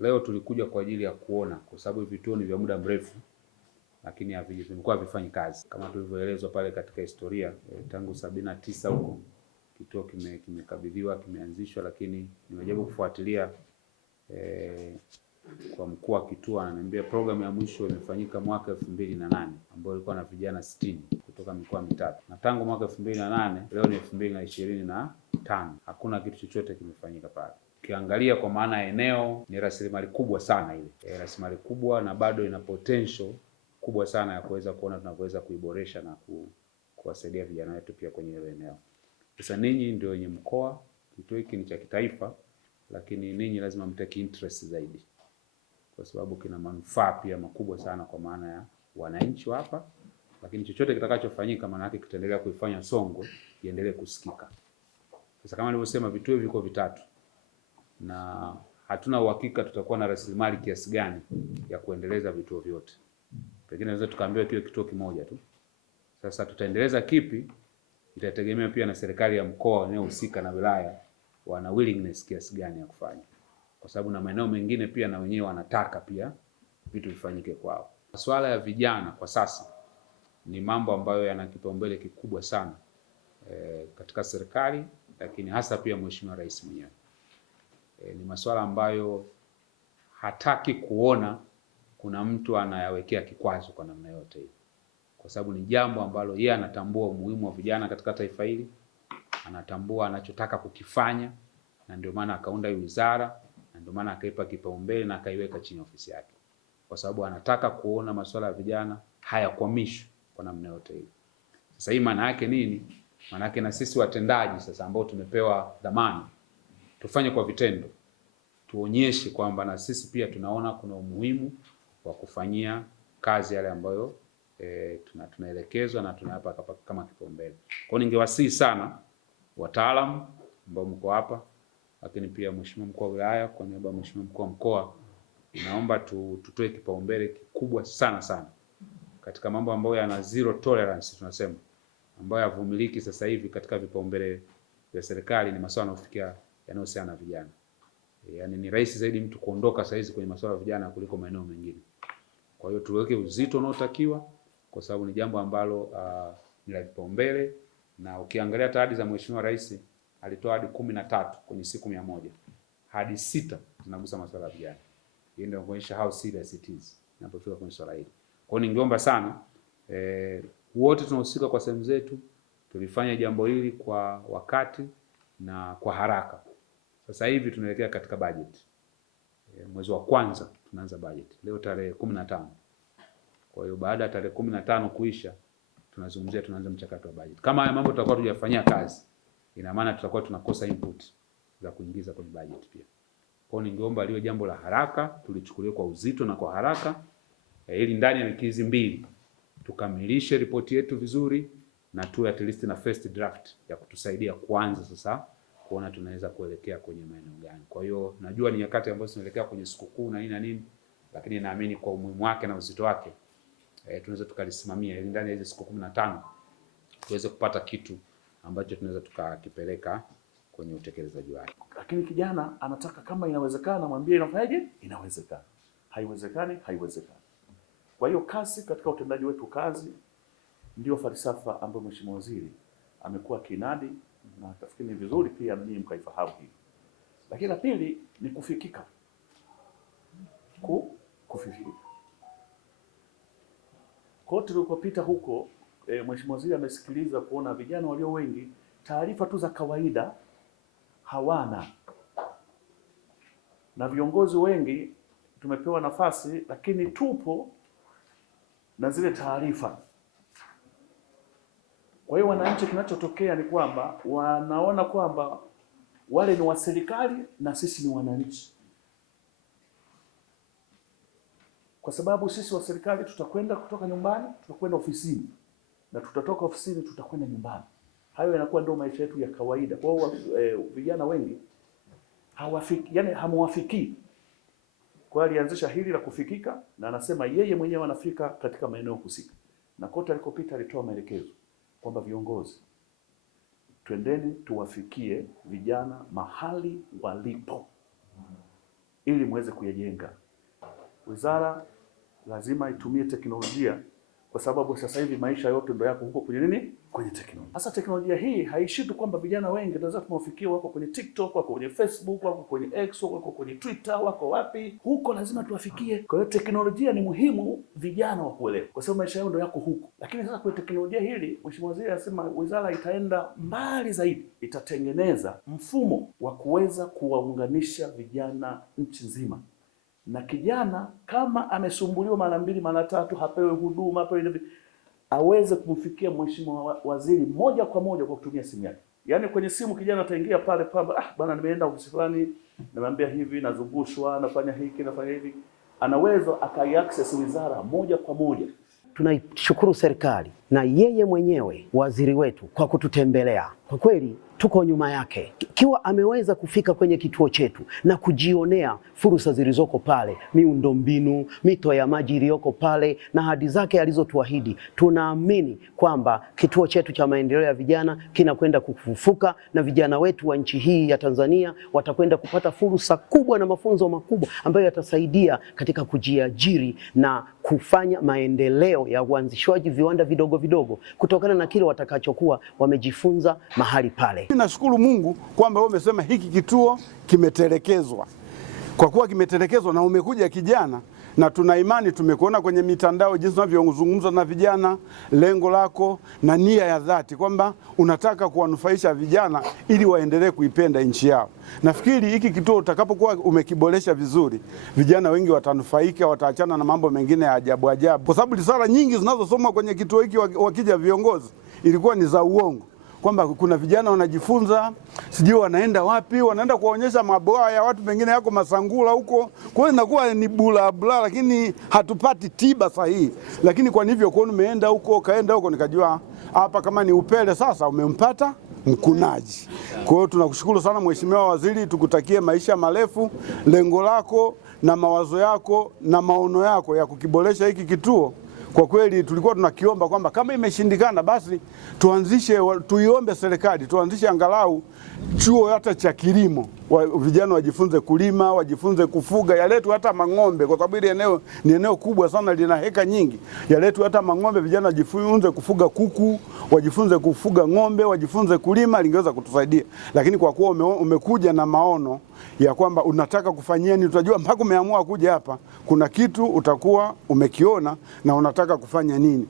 Leo tulikuja kwa ajili ya kuona, kwa sababu vituo ni vya muda mrefu, lakini vimekuwa havifanyi kazi kama tulivyoelezwa pale katika historia. Tangu 79 huko kituo kimekabidhiwa, kimeanzishwa, lakini nimejaribu kufuatilia kwa mkuu wa kituo ananiambia programu ya mwisho imefanyika mwaka 2008 ambayo ilikuwa na vijana 60 kutoka mikoa mitatu, na tangu mwaka 2008 leo ni 2025 hakuna kitu chochote kimefanyika pale. Ukiangalia kwa maana ya eneo ni rasilimali kubwa sana ile, rasilimali kubwa, na bado ina potential kubwa sana ya kuweza kuona tunavyoweza kuiboresha na kuwasaidia vijana wetu pia kwenye ile eneo. Sasa ninyi ndio wenye mkoa, kituo hiki ni cha kitaifa, lakini ninyi lazima mtake interest zaidi, kwa sababu kina manufaa pia makubwa sana kwa maana ya wananchi hapa, lakini chochote kitakachofanyika maana yake kitaendelea kuifanya Songwe iendelee kusikika. Sasa kama nilivyosema, vituo viko vitatu na hatuna uhakika tutakuwa na rasilimali kiasi gani ya kuendeleza vituo vyote. Pengine naweza tukaambiwa kiwe kituo kimoja tu. Sasa tutaendeleza kipi itategemea pia na serikali ya mkoa inayohusika na wilaya wana willingness kiasi gani ya kufanya, kwa sababu na maeneo mengine pia na wenyewe wanataka pia vitu vifanyike kwao. Masuala ya vijana kwa sasa ni mambo ambayo yana kipaumbele kikubwa sana katika serikali, lakini hasa pia Mheshimiwa Rais mwenyewe. Ni masuala ambayo hataki kuona kuna mtu anayawekea kikwazo kwa namna yote hii, kwa sababu ni jambo ambalo yeye anatambua umuhimu wa vijana katika taifa hili, anatambua anachotaka kukifanya, na ndio maana akaunda hii wizara, na ndio maana akaipa kipaumbele na akaiweka chini ofisi yake, kwa sababu anataka kuona masuala ya vijana hayakwamishwi kwa namna yote hii. Sasa hii maana yake nini? Maana yake na sisi watendaji sasa ambao tumepewa dhamana tufanye kwa vitendo, tuonyeshe kwamba na sisi pia tunaona kuna umuhimu wa kufanyia kazi yale ambayo tunaelekezwa na tunayapa kama kipaumbele. Kwa hiyo ningewasihi sana wataalamu ambao mko hapa, lakini pia Mheshimiwa Mkuu wa Wilaya kwa niaba ya Mheshimiwa Mkuu wa Mkoa, naomba tutoe kipaumbele kikubwa sana katika mambo ambayo yana zero tolerance, tunasema ambayo havumiliki sasa hivi katika vipaumbele vya serikali. Ni masuala yanayohusiana na vijana. Yaani ni rahisi zaidi mtu kuondoka sasa hizi kwenye masuala ya vijana kuliko maeneo mengine. Kwa hiyo tuweke uzito unaotakiwa, kwa sababu ni jambo ambalo ni la vipaumbele, na ukiangalia ahadi za Mheshimiwa Rais alitoa ahadi 13 kwenye siku 100. Ahadi 6 zinagusa masuala ya vijana. Hii ndio kuonyesha how serious it is inapofika kwenye swala hili. Kwa hiyo ningeomba sana wote tunahusika kwa sehemu zetu tulifanya jambo hili kwa wakati na kwa haraka. Sasa hivi tunaelekea katika budget. Mwezi wa kwanza tunaanza budget. Leo tarehe 15. Kwa hiyo baada ya tarehe 15 kuisha tunaanza mchakato wa budget. Kama haya mambo tutakuwa tujafanyia kazi, ina maana tutakuwa tunakosa input za kuingiza kwenye budget pia. Kwa hiyo ningeomba liwe jambo la haraka, tulichukulie kwa uzito na kwa haraka, ili ndani ya wiki hizi 2 tukamilishe ripoti yetu vizuri na tuwe at least na first draft ya kutusaidia kuanza sasa kuona tunaweza kuelekea kwenye maeneo gani. Kwa hiyo najua ni nyakati ambazo tunaelekea kwenye sikukuu na nini, lakini naamini kwa umuhimu wake na uzito wake tunaweza tukalisimamia ili ndani ya hizo siku 15 tuweze kupata kitu ambacho tunaweza tukakipeleka kwenye utekelezaji wake. Lakini kijana anataka kama inawezekana, mwambie inafanyaje? Inawezekana. Haiwezekani, haiwezekani. Kwa hiyo kazi katika utendaji wetu, kazi ndio falsafa ambayo Mheshimiwa Waziri amekuwa kinadi, na nafikiri ni vizuri pia ninyi mkaifahamu hivi. Lakini la pili ni kufikika. Kufikika. Kote tulikopita huko, Mheshimiwa Waziri amesikiliza kuona vijana walio wengi taarifa tu za kawaida hawana, na viongozi wengi tumepewa nafasi, lakini tupo na zile taarifa. Kwa hiyo wananchi, kinachotokea ni kwamba wanaona kwamba wale ni wa serikali na sisi ni wananchi, kwa sababu sisi wa serikali tutakwenda kutoka nyumbani, tutakwenda ofisini, na tutatoka ofisini tutakwenda nyumbani. Hayo yanakuwa ndio maisha yetu ya kawaida. Kwa hiyo vijana wengi hawafiki, yani hamwafikii. Kwa hiyo alianzisha hili la kufikika, na anasema yeye mwenyewe anafika katika maeneo husika, na kote alikopita alitoa maelekezo kwamba viongozi, twendeni tuwafikie vijana mahali walipo, ili muweze kuyajenga. Wizara lazima itumie teknolojia, kwa sababu sasa hivi maisha yote ndio yako huko kwenye nini? Kwenye teknolojia. Sasa teknolojia hii haishi tu kwamba vijana wengi tunaweza tumewafikia, wako kwenye TikTok, wako kwenye Facebook, wako kwenye X, wako kwenye Twitter, wako wapi huko, lazima tuwafikie. Kwa hiyo teknolojia ni muhimu vijana wa kuelewa, kwa sababu maisha yao ndio yako huko. Lakini sasa kwa teknolojia hili, Mheshimiwa Waziri anasema wizara itaenda mbali zaidi, itatengeneza mfumo wa kuweza kuwaunganisha vijana nchi nzima, na kijana kama amesumbuliwa mara 2 mara 3, hapewe huduma, hapewe hivi, aweze kumfikia Mheshimiwa Waziri moja kwa moja kwa kutumia simu yake. Yaani kwenye simu kijana ataingia pale bwana, nimeenda ofisi fulani, nimeambia hivi, nazungushwa, nafanya hiki, nafanya hivi. Anaweza akaiaccess wizara moja kwa moja. Tunaishukuru serikali na yeye mwenyewe waziri wetu kwa kututembelea. Kwa kweli tuko nyuma yake. Ikiwa ameweza kufika kwenye kituo chetu na kujionea fursa zilizoko pale, miundombinu, mito ya maji iliyoko pale na ahadi zake alizotuahidi, tunaamini kwamba kituo chetu cha maendeleo ya vijana kinakwenda kufufuka na vijana wetu wa nchi hii ya Tanzania watakwenda kupata fursa kubwa na mafunzo makubwa ambayo yatasaidia katika kujiajiri na kufanya maendeleo ya uanzishwaji viwanda vidogo vidogo kutokana na kile watakachokuwa wamejifunza mahali pale. Nashukuru Mungu kwamba wewe umesema hiki kituo kimetelekezwa. Kwa kuwa kimetelekezwa na umekuja kijana, na tuna imani tumekuona kwenye mitandao jinsi unavyozungumza na vijana, lengo lako na nia ya dhati kwamba unataka kuwanufaisha vijana ili waendelee kuipenda nchi yao. Nafikiri hiki kituo utakapokuwa umekiboresha vizuri, vijana wengi watanufaika, wataachana na mambo mengine ya ajabu ajabu. Kwa sababu risala nyingi zinazosomwa kwenye kituo hiki wakija viongozi ilikuwa ni za uongo, kwamba kuna vijana wanajifunza sijui wanaenda wapi, wanaenda kuonyesha mabwaya ya watu mengine yako Masangula huko. Kwa hiyo inakuwa ni bula bula, lakini hatupati tiba sahihi. Lakini kwa hivyo kwa umeenda huko, kaenda huko, nikajua hapa kama ni upele sasa umempata mkunaji. Kwa hiyo tunakushukuru sana Mheshimiwa Waziri, tukutakie maisha marefu. Lengo lako na mawazo yako na maono yako ya kukiboresha hiki kituo, kwa kweli tulikuwa tunakiomba kwamba kama imeshindikana basi tuiombe serikali tuanzishe angalau chuo hata cha kilimo, vijana wajifunze kulima, wajifunze kufuga, yaletu hata mang'ombe, kwa sababu ile eneo ni eneo kubwa sana, lina heka nyingi. Yaletu hata mang'ombe, vijana wajifunze kufuga kuku, wajifunze kufuga ng'ombe, wajifunze kulima, lingeweza kutusaidia. Lakini kwa kuwa umekuja na maono ya kwamba unataka kufanyia nini, tutajua mpaka umeamua kuja hapa kuna kitu utakuwa umekiona na unataka kufanya nini.